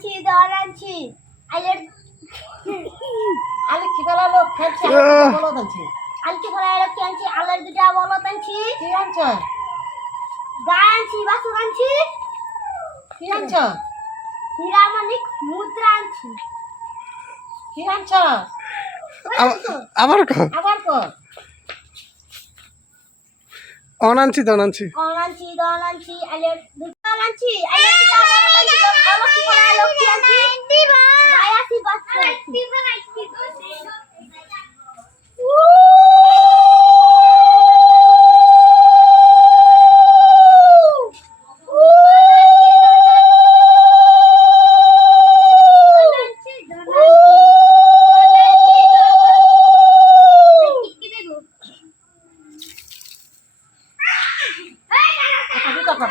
আনছি দল আনছি। আইলের আলে কি বলা লোক খেলছে? আহ। বলো দিচ্ছি আলকি ফলাই লক্ষ্মী আনছি? আলের দুটা বলত আনছি। কি আনছ? গায় আনছি বাসুর আনছি। কি আনছ? হীরা মানিক মুদ্রা আনছি। কি আনছ? আবার কর। আবার কর। আনছি আনছি। আলের দুটা আনছি আলের দুটা বলত আনছি অলক্ষী ফলাই লক্ষ্মী আনছি গায় আনছি বাসুর আনছি আচ্ছা দুটা কর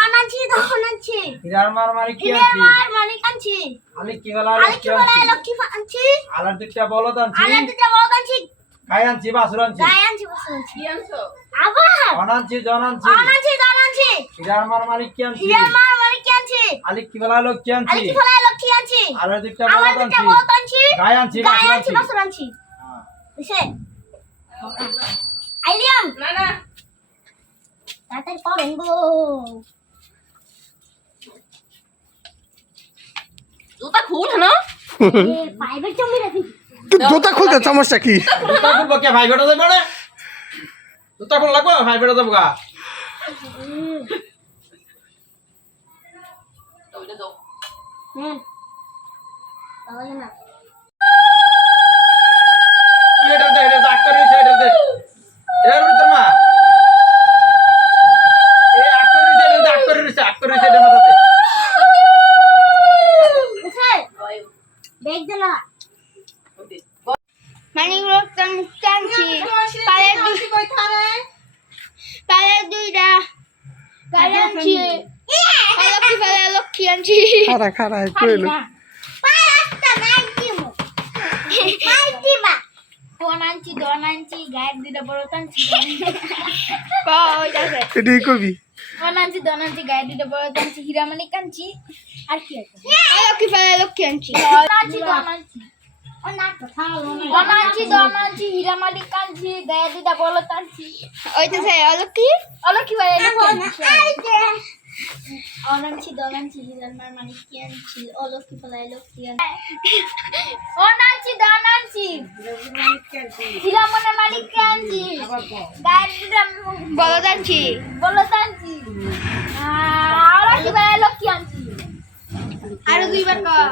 ক আনছি দল আনছি। এটার মারমারি দিয়ে হীরা দিলি মানিক আনছি আলে কি বলা আনছি আলকি ফলাই লক্ষ্মী আনছি গায় গায় আনছি। আনছি বাছুর আনছি গায় আনছি। বাসুর আনছি আলে কি বলত আনছি। দল আনছি অনানছি জন আনছি। আনছি এটার মারমারি কি হীরা আনছি মার মানিক আনছি। আলে কি বলা লোক আলকি কি ফলাই আনছি? লক্ষ্মী আনছি আলার দুটা বলত আনছি আলের দুটা বলত আনছি। গায় আনছি বাছুর আনছি। গায়ে আনছি বাসুর আনছি আবার অনানছি জন আনছি? অনানছি দল আনছি এটার মারমারি কি আনছি হীরা মার মানিক আনছি। আলে কি বলা লোক কি আনছি। আলকি ফলাই লক্ষ্মী আনছি আলার দুটা দুটা আনছি। বলত আনছি। গায়ে আনছি গায়ে আনছি আনছি। বাসুর আনছি। হ্যাঁ। বুঝছে? আইলিয়াম। তাড়াতাড়ি করেন গো। জুতা খুলতে সমস্যা কি? জুতা খুলবো কে? ভাই বেটা যাবে না? জুতা খুল লাগবো? ভাই বেটা যাব গা। হুম। তাহলে না গায়ে দুটা বলো টানছি ওইটাছে অলক্ষী অলক্ষী ভাই অনাঞ্চি দনাঞ্চি হীরার মার মালিক কি আনছি অলক্ষী ফলাই লক্ষী অনাঞ্চি দনাঞ্চি হীরা মনে মালিক কি আনছি বলো টানছি বলো টানছি অলক্ষী ভাই লক্ষী আনছি। আরও দুইবার কর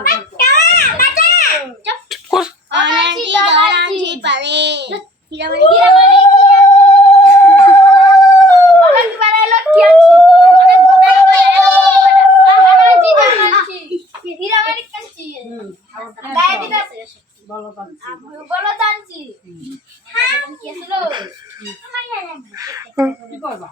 হ্যাঁ। কি করবা